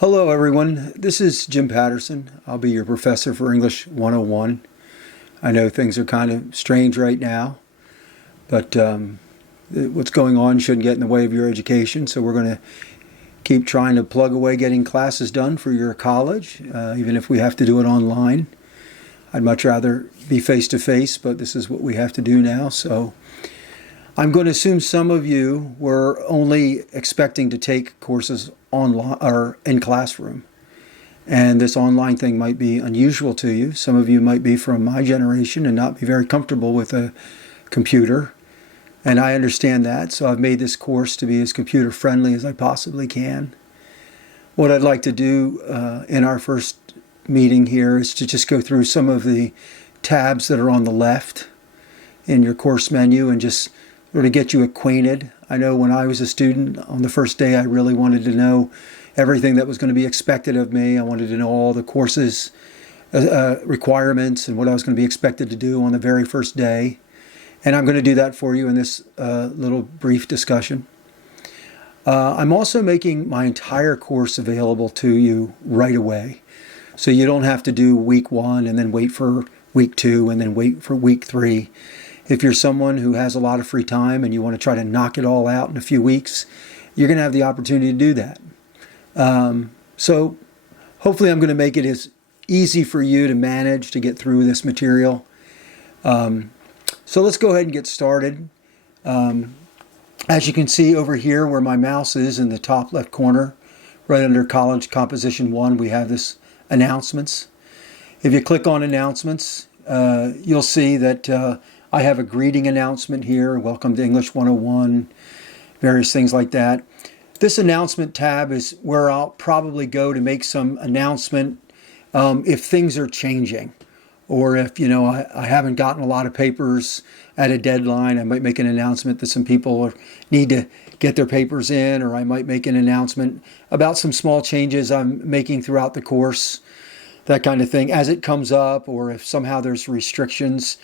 Hello everyone, this is Jim Patterson. I'll be your professor for English 101. I know things are kind of strange right now, but what's going on shouldn't get in the way of your education, so we're going to keep trying to plug away getting classes done for your college, even if we have to do it online. I'd much rather be face-to-face, but this is what we have to do now, so I'm going to assume some of you were only expecting to take courses online or in classroom. And this online thing might be unusual to you. Some of you might be from my generation and not be very comfortable with a computer. And I understand that, so I've made this course to be as computer friendly as I possibly can. What I'd like to do in our first meeting here is to just go through some of the tabs that are on the left in your course menu and just sort of get you acquainted. I know when I was a student, on the first day I really wanted to know everything that was going to be expected of me. I wanted to know all the courses requirements and what I was going to be expected to do on the very first day. And I'm going to do that for you in this little brief discussion. I'm also making my entire course available to you right away. So you don't have to do week 1 and then wait for week 2 and then wait for week 3. If you're someone who has a lot of free time and you want to try to knock it all out in a few weeks, you're going to have the opportunity to do that. So hopefully I'm going to make it as easy for you to manage to get through this material. So let's go ahead and get started. As you can see over here where my mouse is in the top left corner, right under College Composition 1, we have this announcements. If you click on announcements, you'll see that I have a greeting announcement here, welcome to English 101, various things like that. This announcement tab is where I'll probably go to make some announcement if things are changing. Or if, I haven't gotten a lot of papers at a deadline, I might make an announcement that some people need to get their papers in, or I might make an announcement about some small changes I'm making throughout the course, that kind of thing, as it comes up, or if somehow there's restrictions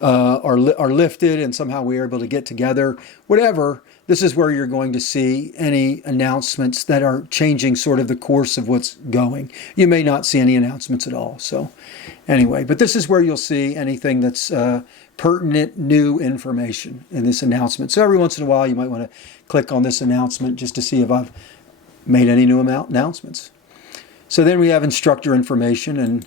are lifted and somehow we are able to get together, whatever. This is where you're going to see any announcements that are changing sort of the course of what's going. You may not see any announcements at all. So anyway, but this is where you'll see anything that's pertinent new information in this announcement. So every once in a while you might want to click on this announcement just to see if I've made any new announcements. So then we have instructor information, and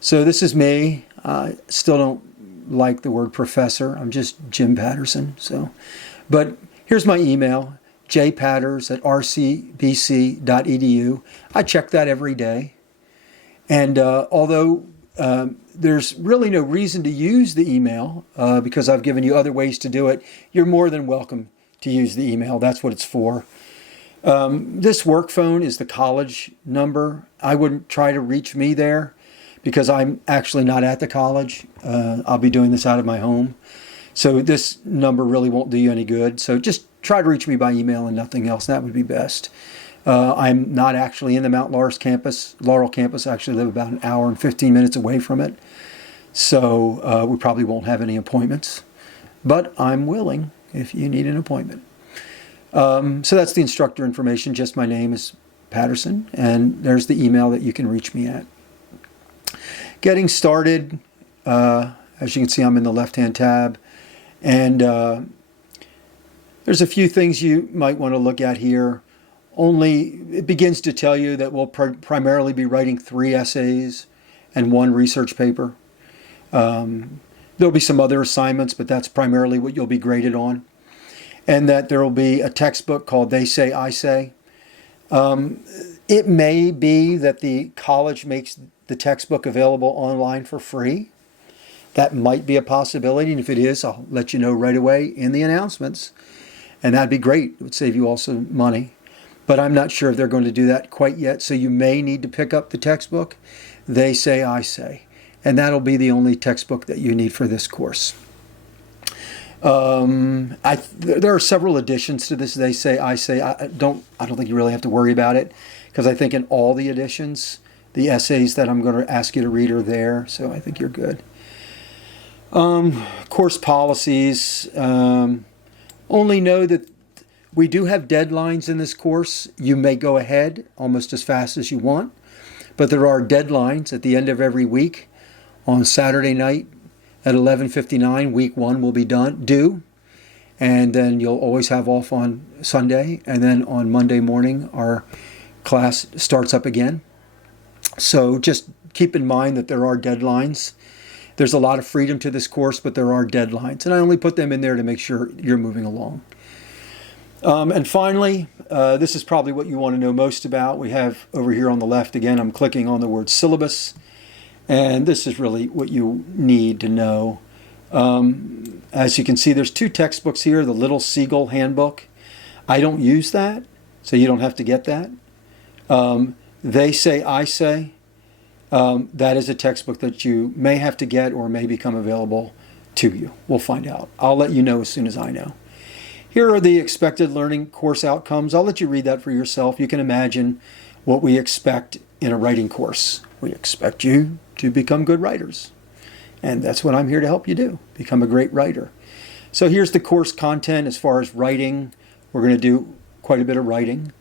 so this is me. I still don't like the word professor. I'm just Jim Patterson. But here's my email, jpatters@rcbc.edu. I check that every day. And although there's really no reason to use the email because I've given you other ways to do it, you're more than welcome to use the email. That's what it's for. This work phone is the college number. I wouldn't try to reach me there because I'm actually not at the college. I'll be doing this out of my home. So this number really won't do you any good. So just try to reach me by email and nothing else. That would be best. I'm not actually in the Mount Laurel campus. I actually live about an hour and 15 minutes away from it. So we probably won't have any appointments. But I'm willing if you need an appointment. So that's the instructor information. Just my name is Patterson. And there's the email that you can reach me at. Getting started, as you can see, I'm in the left-hand tab. And there's a few things you might want to look at here. It begins to tell you that we'll primarily be writing 3 essays and 1 research paper. There'll be some other assignments, but that's primarily what you'll be graded on. And that there will be a textbook called They Say, I Say. It may be that the college makes the textbook available online for free. That might be a possibility, and if it is, I'll let you know right away in the announcements. And that'd be great. It would save you also money. But I'm not sure if they're going to do that quite yet, so you may need to pick up the textbook, They Say, I Say. And that'll be the only textbook that you need for this course. There are several additions to this They Say, I Say. I don't think you really have to worry about it, because I think in all the editions, the essays that I'm going to ask you to read are there, so I think you're good. Course policies. Only know that We do have deadlines in this course. You may go ahead almost as fast as you want, but there are deadlines at the end of every week. On Saturday night at 11:59, week 1 will be due, and then you'll always have off on Sunday, and then on Monday morning our class starts up again. So just keep in mind that there are deadlines. There's a lot of freedom to this course, but there are deadlines, and I only put them in there to make sure you're moving along. And finally, this is probably what you want to know most about. We have over here on the left, again, I'm clicking on the word syllabus, and this is really what you need to know. As you can see, there's 2 textbooks here, the Little Seagull Handbook. I don't use that, so you don't have to get that. They Say, I Say. That is a textbook that you may have to get or may become available to you. We'll find out. I'll let you know as soon as I know. Here are the expected learning course outcomes. I'll let you read that for yourself. You can imagine what we expect in a writing course. We expect you to become good writers. And that's what I'm here to help you do, become a great writer. So here's the course content as far as writing. We're going to do quite a bit of writing.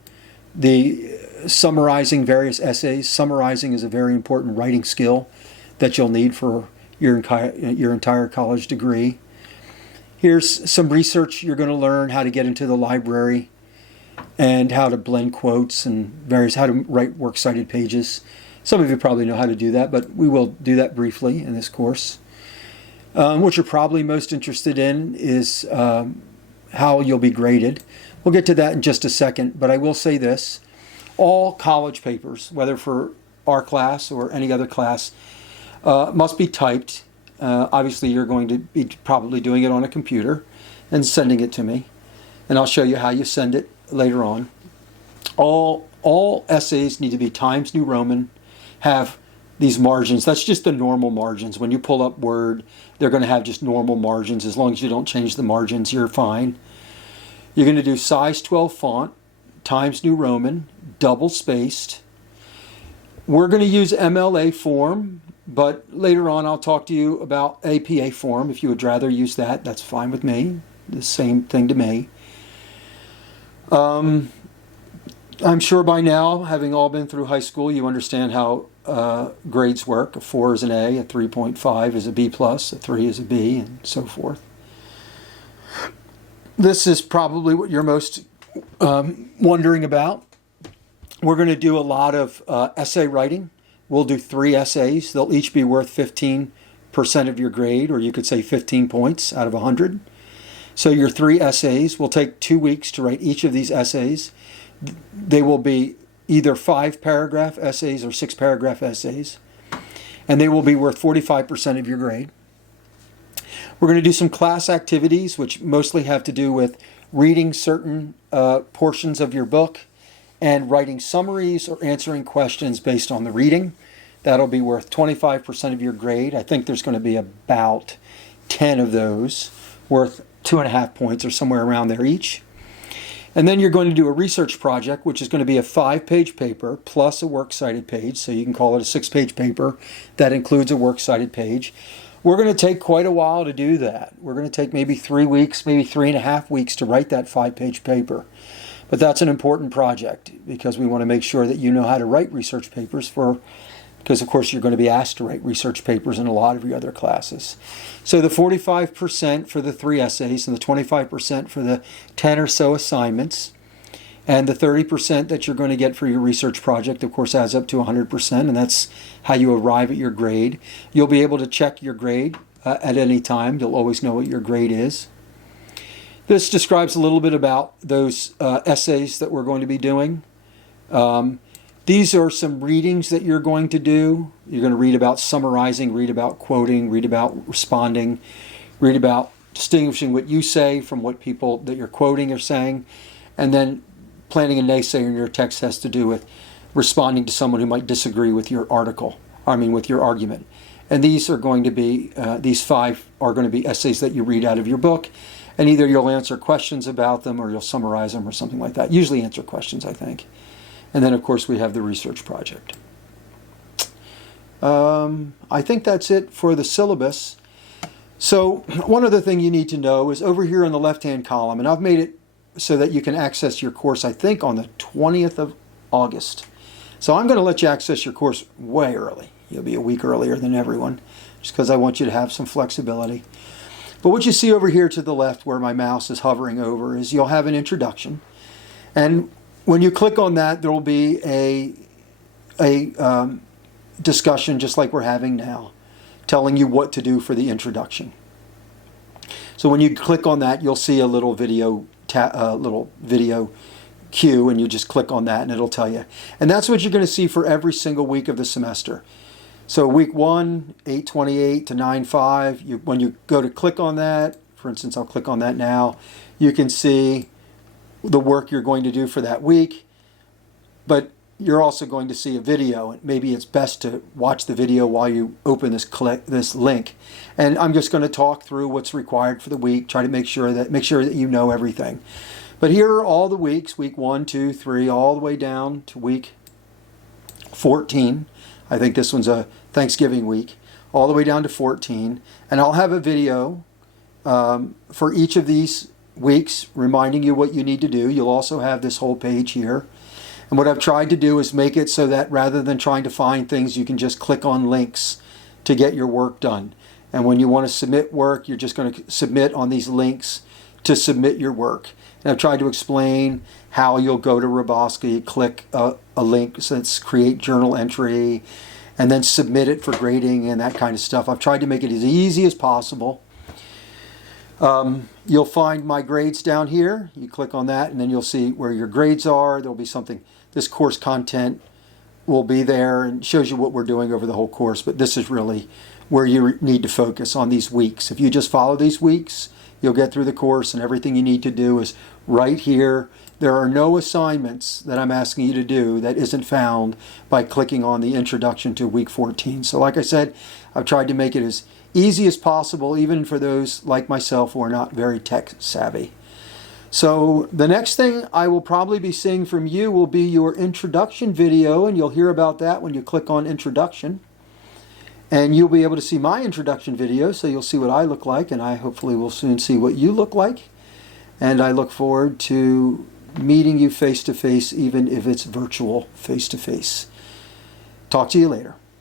The summarizing various essays. Summarizing is a very important writing skill that you'll need for your entire college degree. Here's some research. You're going to learn how to get into the library and how to blend quotes and how to write works cited pages. Some of you probably know how to do that, but we will do that briefly in this course. What you're probably most interested in is how you'll be graded. We'll get to that in just a second, but I will say this. All college papers, whether for our class or any other class, must be typed. Obviously, you're going to be probably doing it on a computer and sending it to me. And I'll show you how you send it later on. All essays need to be Times New Roman, have these margins. That's just the normal margins. When you pull up Word, they're going to have just normal margins. As long as you don't change the margins, you're fine. You're going to do size 12 font, Times New Roman, double spaced. We're going to use MLA form, but later on I'll talk to you about APA form. If you would rather use that, that's fine with me. The same thing to me. I'm sure by now, having all been through high school, you understand how grades work. A 4 is an A, a 3.5 is a B+, a 3 is a B, and so forth. This is probably what you're most wondering about. We're going to do a lot of essay writing. We'll do 3 essays. They'll each be worth 15% of your grade, or you could say 15 points out of 100. So your 3 essays will take 2 weeks to write each of these essays. They will be either 5-paragraph essays or 6-paragraph essays, and they will be worth 45% of your grade. We're going to do some class activities, which mostly have to do with reading certain portions of your book and writing summaries or answering questions based on the reading. That'll be worth 25% of your grade. I think there's going to be about 10 of those worth 2.5 points or somewhere around there each. And then you're going to do a research project, which is going to be a 5-page paper plus a works cited page. So you can call it a 6-page paper that includes a works cited page. We're going to take quite a while to do that. We're going to take maybe 3 weeks, maybe 3.5 weeks to write that 5-page paper. But that's an important project because we want to make sure that you know how to write research papers because of course you're going to be asked to write research papers in a lot of your other classes. So the 45% for the 3 essays and the 25% for the 10 or so assignments, and the 30% that you're going to get for your research project, of course, adds up to 100%, and that's how you arrive at your grade. You'll be able to check your grade at any time. You'll always know what your grade is. This describes a little bit about those essays that we're going to be doing. These are some readings that you're going to do. You're going to read about summarizing, read about quoting, read about responding, read about distinguishing what you say from what people that you're quoting are saying, and then planning a naysayer in your text has to do with responding to someone who might disagree with your with your argument. And these are going to be, these 5 are going to be essays that you read out of your book, and either you'll answer questions about them or you'll summarize them or something like that. Usually answer questions, I think. And then, of course, we have the research project. I think that's it for the syllabus. So one other thing you need to know is over here in the left-hand column, and I've made it so that you can access your course, I think, on the 20th of August. So I'm going to let you access your course way early. You'll be a week earlier than everyone, just because I want you to have some flexibility. But what you see over here to the left where my mouse is hovering over is you'll have an introduction. And when you click on that, there will be a discussion just like we're having now, telling you what to do for the introduction. So when you click on that, you'll see a little video cue, and you just click on that and it'll tell you. And that's what you're going to see for every single week of the semester. So week 1, 8:28 to 9:05, when you go to click on that, for instance, I'll click on that now, you can see the work you're going to do for that week, but you're also going to see a video, and maybe it's best to watch the video while you open this link. And I'm just going to talk through what's required for the week, try to make sure that you know everything. But here are all the weeks, week 1, 2, 3, all the way down to week 14. I think this one's a Thanksgiving week, all the way down to 14. And I'll have a video for each of these weeks reminding you what you need to do. You'll also have this whole page here. And what I've tried to do is make it so that rather than trying to find things, you can just click on links to get your work done. And when you want to submit work, you're just going to submit on these links to submit your work. And I've tried to explain how you'll go to Roboski, click a link, so it's create journal entry, and then submit it for grading and that kind of stuff. I've tried to make it as easy as possible. You'll find my grades down here. You click on that and then you'll see where your grades are. There'll be something, this course content will be there and shows you what we're doing over the whole course, but this is really where you need to focus on these weeks. If you just follow these weeks, you'll get through the course, and everything you need to do is right here. There are no assignments that I'm asking you to do that isn't found by clicking on the introduction to week 14. So like I said, I've tried to make it as easy as possible, even for those like myself who are not very tech savvy. So the next thing I will probably be seeing from you will be your introduction video, and you'll hear about that when you click on introduction. And you'll be able to see my introduction video, so you'll see what I look like, and I hopefully will soon see what you look like. And I look forward to meeting you face-to-face, even if it's virtual face-to-face. Talk to you later.